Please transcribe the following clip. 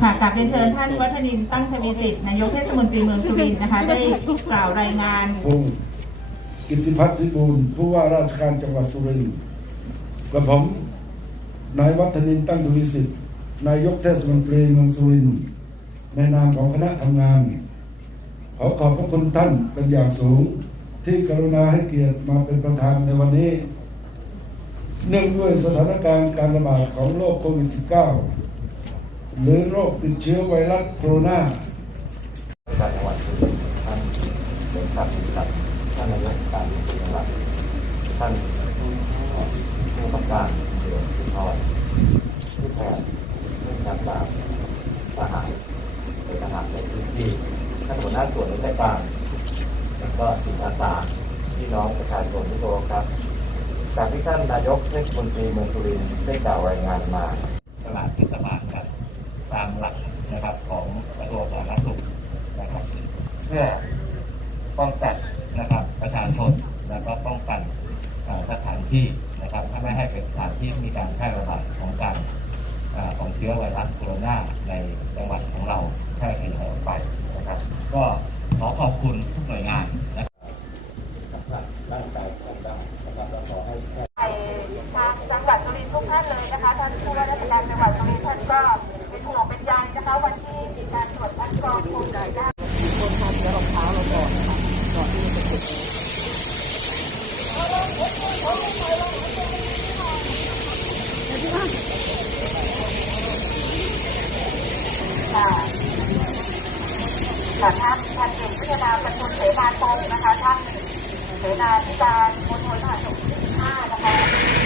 ค่ะกราบเรียนเชิญท่านวัฒนินตั้งทวีสิทธิ์นายกเทศมนตรีเมืองสุรินทร์นะคะ ได้กล่าวรายงานพงศ์กิตติพัฒน์พิบูลผู้ว่าราชการจังหวัดสุรินทร์กับผมนายวัฒนินตั้งทวีสิทธิ์นายกเทศมนตรีเมืองสุรินทร์ในนามของคณะทำงาน ขอขอบพระคุณท่านเป็นอย่างสูง ที่กรุณาให้เกียรติมาเป็นประธานในวันนี้ เนื่องด้วยสถานการณ์การระบาดของโรคโควิด -19 หรือโรคติดเชื้อไวรัสโคโรนาการจังหวัดท่านเป็นท่านกับท่านนายกการจังหวัดท่านผู้กำกับการเรือภูธรผู้แทนผู้กำกับทหารเป็นทหารในพื้นที่ท่านหัวหน้าส่วนราชการแล้วก็จิตอาสาพี่น้องประชาชนทุกคนครับจากที่ท่านนายกเทศมนตรีเมืองสุรินทร์ได้กล่าวรายงานมาตลาดเทศบาลกัน ตามหลักนะครับของกระทรวงสาธารณสุขนะครับ เพื่อป้องกันนะครับประชาชนแล้วก็ป้องกันสถานที่นะครับไม่ให้เป็นสถานที่มีการแพร่ระบาดของการอของเชื้อไวรัสโคโรนาในจังหวัดของเราแพร่ขยายออกไปนะครับ ก็ขอขอบคุณทุกหน่วยงานนะครับร่างกายกันได้นะครับแล้วขอให้แพทย์ ไปทางจังหวัดสุรินทร์ทุกท่านเลยนะคะท่านผู้ว่าราชการจังหวัดสุรินทร์ท่านก็เป็นห่วงเป็นใยนะคะวันที่มีการตรวจคัดกรองโควิดได้ ค่ะ ค่ะท่านท่านเก่งพิจารณาประชุมเสนาคมนะคะท่านเสนาธิการมณฑลทหารบกที่15นะคะ